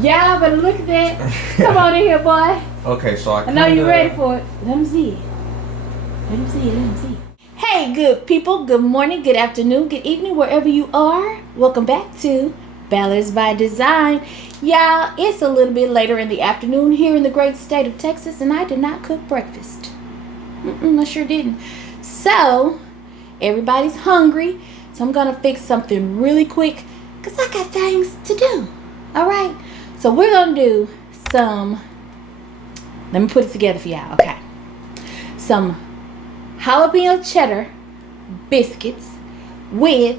Yeah, but look at that. Come on in here, boy. Okay, so I know you're ready for it. Let him see it. Let him see it. Let him see it. Hey, good people. Good morning, good afternoon, good evening, wherever you are. Welcome back to Ballards by Design. Y'all, it's a little bit later in the afternoon here in the great state of Texas, and I did not cook breakfast. I sure didn't. So, everybody's hungry, so I'm going to fix something really quick because I got things to do. All right? So, we're going to do some, let me put it together for y'all, okay? Some jalapeno cheddar biscuits with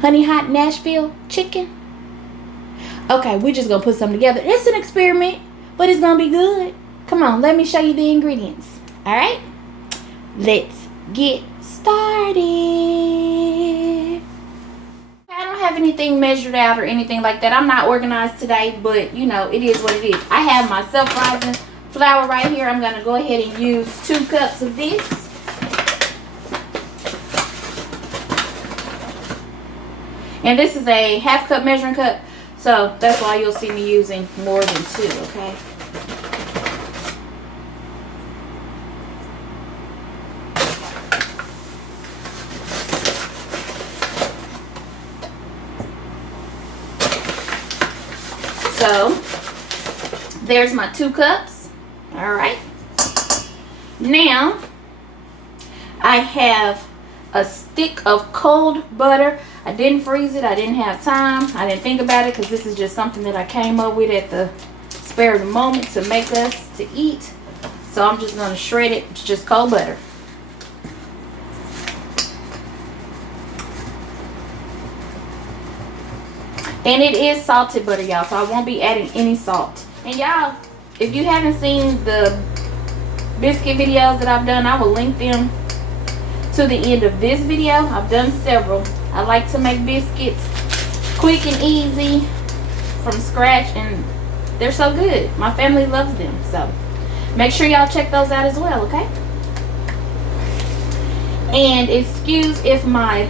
honey hot Nashville chicken. Okay, we're just gonna put something together. It's an experiment, but it's gonna be good. Come on, let me show you the ingredients. All right, let's get started. I don't have anything measured out or anything like that. I'm not organized today, but you know, it is what it is. I have my self-rising flour right here. I'm gonna go ahead and use 2 cups of this. And this is a 1/2 cup measuring cup, so that's why you'll see me using more than 2, okay? So, there's my 2 cups. All right. Now, I have a stick of cold butter. I didn't freeze it. I didn't have time. I didn't think about it because this is just something that I came up with at the spare of the moment to make us to eat. So I'm just going to shred it. It's just cold butter. And it is salted butter, y'all, so I won't be adding any salt. And y'all, if you haven't seen the biscuit videos that I've done, I will link them to the end of this video. I've done several. I like to make biscuits quick and easy from scratch, and they're so good. My family loves them, so make sure y'all check those out as well, okay? And excuse if my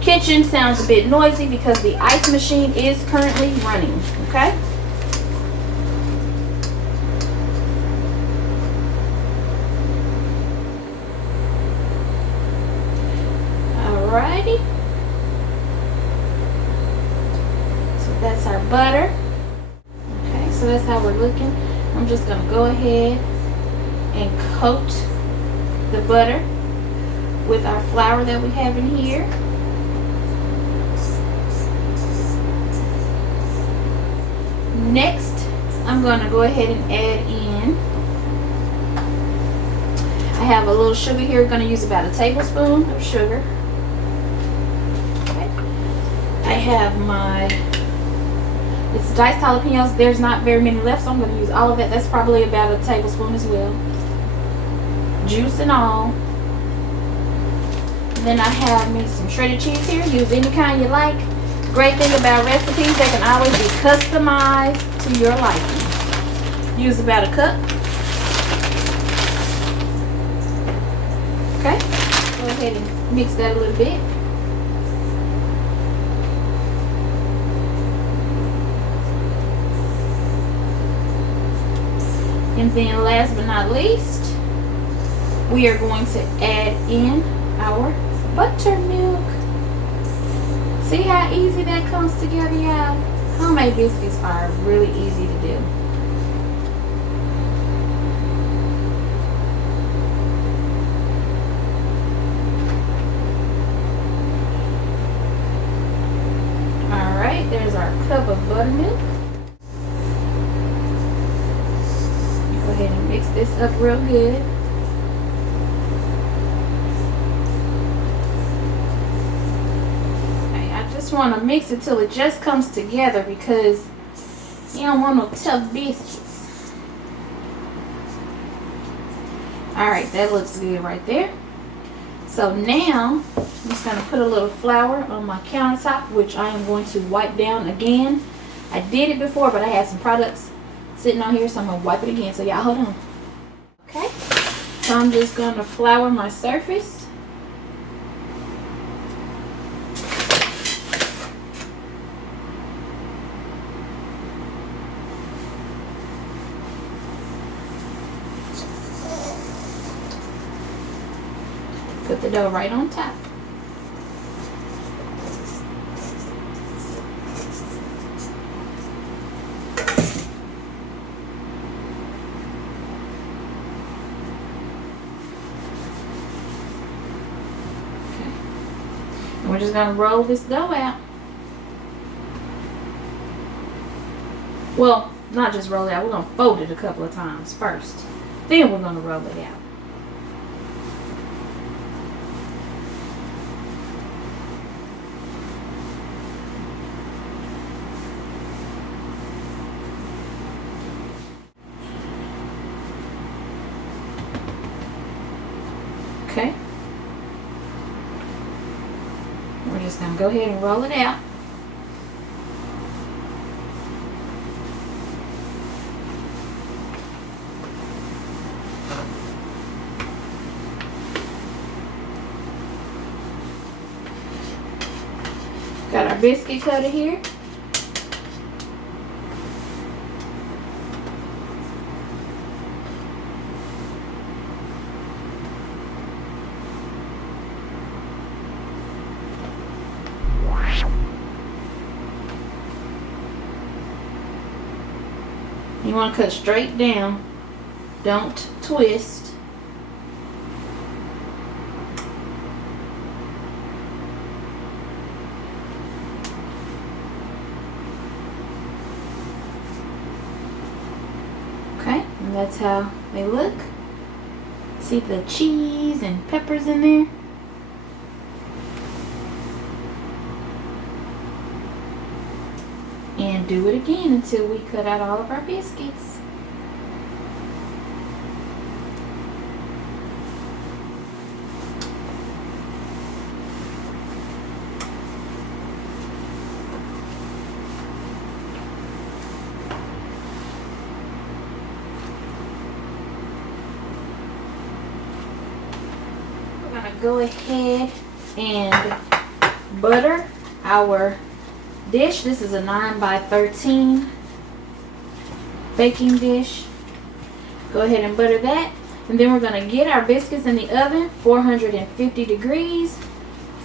kitchen sounds a bit noisy because the ice machine is currently running, okay? Alrighty. So that's our butter. Okay, so that's how we're looking. I'm just going to go ahead and coat the butter with our flour that we have in here. Next, I'm going to go ahead and add in, I have a little sugar here. I'm going to use about a tablespoon of sugar. Okay. I have it's diced jalapenos. There's not very many left, so I'm going to use all of that. That's probably about a tablespoon as well. Juice and all. And then I have me some shredded cheese here. Use any kind you like. Great thing about recipes, they can always be customized to your liking. Use about a cup. Okay, go ahead and mix that a little bit. And then last but not least, we are going to add in our buttermilk. See how easy that comes together, y'all? Homemade biscuits are really easy to do. Alright, there's our cup of buttermilk. Go ahead and mix this up real good. Want to mix it till it just comes together because you don't want no tough biscuits. Alright, that looks good right there. So now I'm just going to put a little flour on my countertop, which I am going to wipe down again. I did it before, but I had some products sitting on here, so I'm going to wipe it again. So y'all hold on. Okay, so I'm just going to flour my surface. the dough right on top. We're just going to roll this dough out. Well, not just roll it out. We're going to fold it a couple of times first. Then we're going to roll it out. Okay. We're just going to go ahead and roll it out. Got our biscuit cutter here. You want to cut straight down. Don't twist. Okay, and that's how they look. See the cheese and peppers in there? And do it again until we cut out all of our biscuits. We're going to go ahead and butter our dish. This is a 9 by 13 baking dish. Go ahead and butter that, and then we're going to get our biscuits in the oven 450 degrees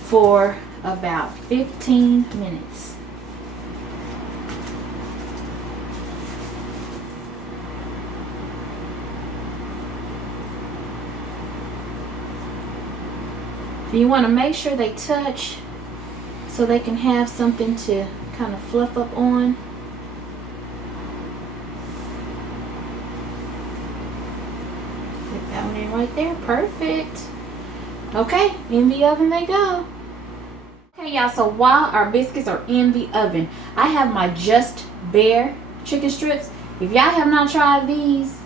for about 15 minutes. You want to make sure they touch so they can have something to kind of fluff up on. Put that one in right there. Perfect. Okay, in the oven they go. Okay, y'all, so while our biscuits are in the oven, I have my Just Bare chicken strips. If y'all have not tried these,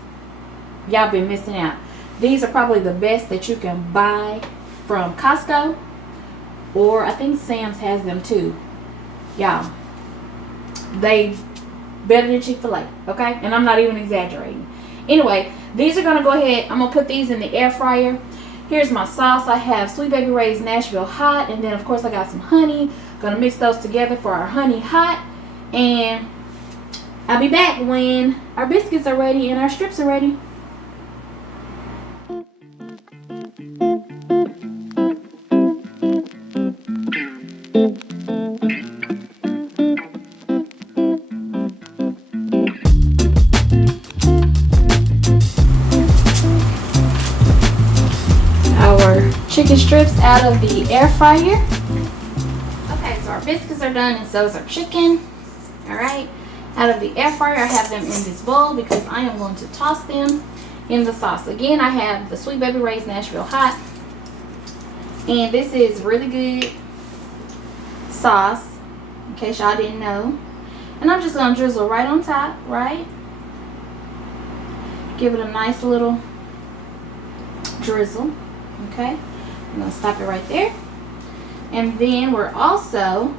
y'all been missing out. These are probably the best that you can buy from Costco. Or I think Sam's has them too. Y'all, they better than Chick-fil-A, okay? And I'm not even exaggerating. Anyway, these are going to go ahead. I'm going to put these in the air fryer. Here's my sauce. I have Sweet Baby Ray's Nashville Hot. And then, of course, I got some honey. Going to mix those together for our honey hot. And I'll be back when our biscuits are ready and our strips are ready. Chicken strips out of the air fryer. Okay, so our biscuits are done and so is our chicken. Alright, out of the air fryer, I have them in this bowl because I am going to toss them in the sauce. Again, I have the Sweet Baby Ray's Nashville Hot, and this is really good sauce, in case y'all didn't know. And I'm just going to drizzle right on top, right? Give it a nice little drizzle, okay? I'm going to stop it right there. And then we're also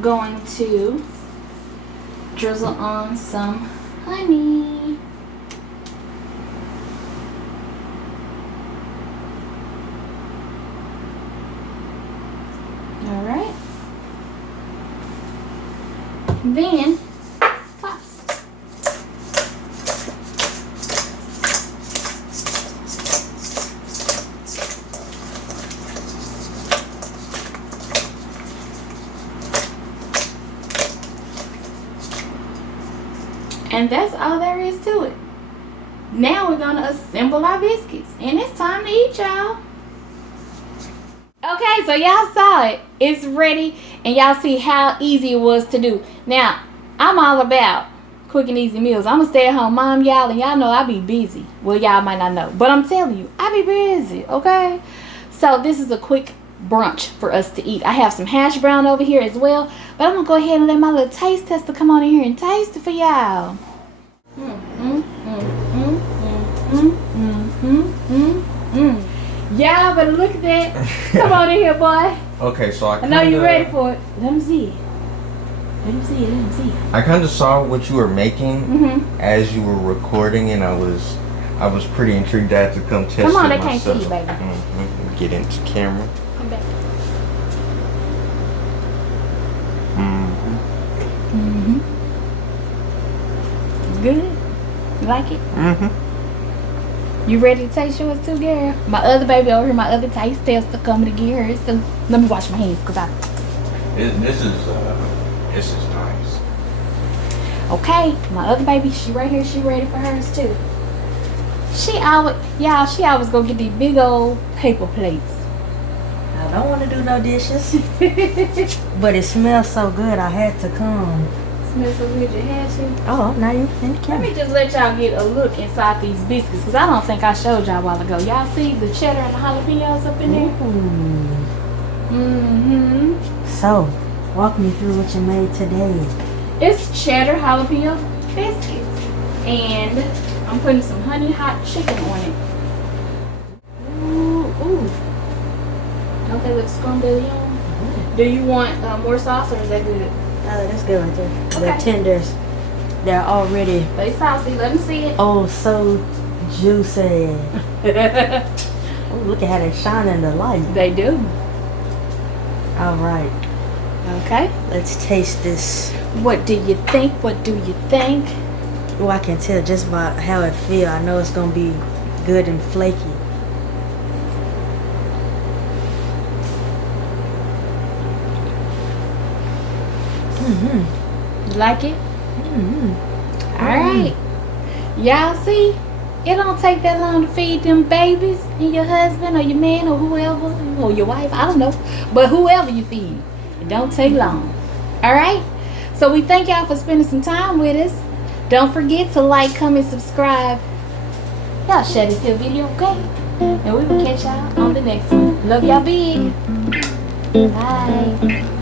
going to drizzle on some honey. All right. Then toss. And that's all there is to it. Now we're gonna assemble our biscuits. And it's time to eat, y'all. Okay, so y'all saw it. It's ready. And y'all see how easy it was to do. Now, I'm all about quick and easy meals. I'm a stay-at-home mom, y'all. And y'all know I be busy. Well, y'all might not know. But I'm telling you, I be busy, okay? So this is a quick brunch for us to eat. I have some hash brown over here as well. But I'm going to go ahead and let my little taste tester come on in here and taste it for y'all. Y'all better look at that. Come on in here, boy. Okay, so I know you're ready for it. Let me see. Let me see. Let me see. I kind of saw what you were making as you were recording, and I was pretty intrigued. I had to come test it myself. Come on, they can't see you, baby. Get into camera. Come back. It's good. You like it? You ready to taste yours too, girl? My other baby over here, my other taste tester coming to get hers. So let me wash my hands, cause This is nice. Okay, my other baby, she right here. She ready for hers too. She always gonna get these big old paper plates. I don't want to do no dishes, but it smells so good. I had to come. Smells so good, you had to. Oh, now you in the Let camera. me just let y'all get a look inside these biscuits, because I don't think I showed y'all a while ago. Y'all see the cheddar and the jalapenos up in there? So, walk me through what you made today. It's cheddar jalapeno biscuits. And I'm putting some honey hot chicken on it. Ooh. Don't they look scrumbly? Do you want more sauce, or is that good? That's good right there. Okay. The tenders, they're already They saucy. Let me see it. oh so juicy. Oh, look at how they shine in the light. They do. All right, Okay. let's taste this. What do you think? What do you think? Oh, I can tell just by how it feels. I know it's gonna be good and flaky. You like it? All right. Y'all see? It don't take that long to feed them babies and your husband or your man or whoever, or your wife, I don't know. But whoever you feed, it don't take long. All right? So we thank y'all for spending some time with us. Don't forget to like, comment, subscribe. Y'all share this little video, okay? And we will catch y'all on the next one. Love y'all big. Bye.